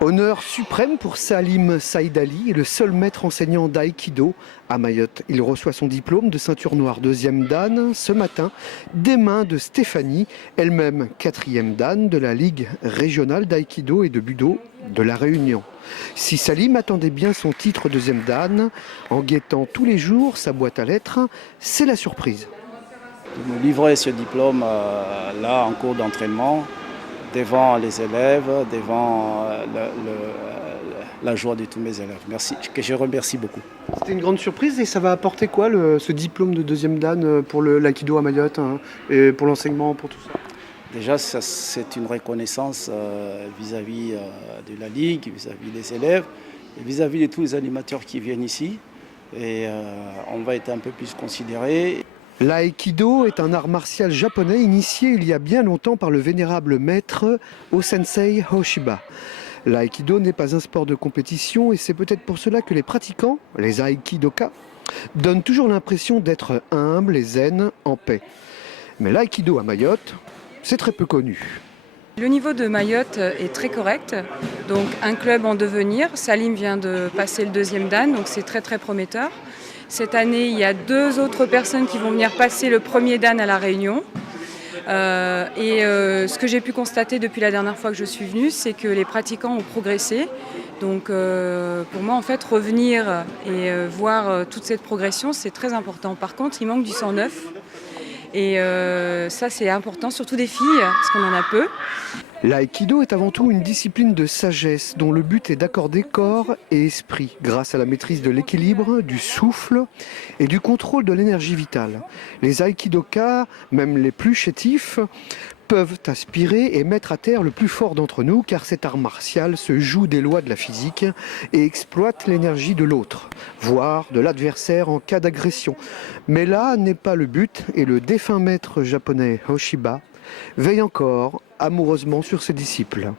Honneur suprême pour Salim Saïd Ali, le seul maître enseignant d'aïkido à Mayotte. Il reçoit son diplôme de ceinture noire 2e dan ce matin des mains de Stéphanie, elle-même 4e dan de la Ligue régionale d'aïkido et de budo de la Réunion. Si Salim attendait bien son titre 2e dan, en guettant tous les jours sa boîte à lettres, c'est la surprise. De me livrer ce diplôme là en cours d'entraînement, devant les élèves, devant la joie de tous mes élèves. Merci, que je remercie beaucoup. C'était une grande surprise et ça va apporter quoi ce diplôme de 2e dan pour l'aïkido à Mayotte et pour l'enseignement, pour tout ça? Déjà, c'est une reconnaissance vis-à-vis de la Ligue, vis-à-vis des élèves et vis-à-vis de tous les animateurs qui viennent ici. Et on va être un peu plus considérés. L'aïkido est un art martial japonais initié il y a bien longtemps par le vénérable maître Osensei Hoshiba. L'aïkido n'est pas un sport de compétition et c'est peut-être pour cela que les pratiquants, les aïkidoka, donnent toujours l'impression d'être humbles et zen, en paix. Mais l'aïkido à Mayotte, c'est très peu connu. Le niveau de Mayotte est très correct, donc un club en devenir. Salim vient de passer le 2e dan, donc c'est très très prometteur. Cette année, il y a 2 autres personnes qui vont venir passer le 1er dan à La Réunion. Ce que j'ai pu constater depuis la dernière fois que je suis venue, c'est que les pratiquants ont progressé. Donc pour moi, en fait, revenir et voir toute cette progression, c'est très important. Par contre, il manque du sang neuf. Et ça, c'est important, surtout des filles, parce qu'on en a peu. L'aïkido est avant tout une discipline de sagesse dont le but est d'accorder corps et esprit grâce à la maîtrise de l'équilibre, du souffle et du contrôle de l'énergie vitale. Les aïkidokas, même les plus chétifs, peuvent aspirer et mettre à terre le plus fort d'entre nous car cet art martial se joue des lois de la physique et exploite l'énergie de l'autre, voire de l'adversaire en cas d'agression. Mais là n'est pas le but et le défunt maître japonais Hoshiba veille encore amoureusement sur ses disciples.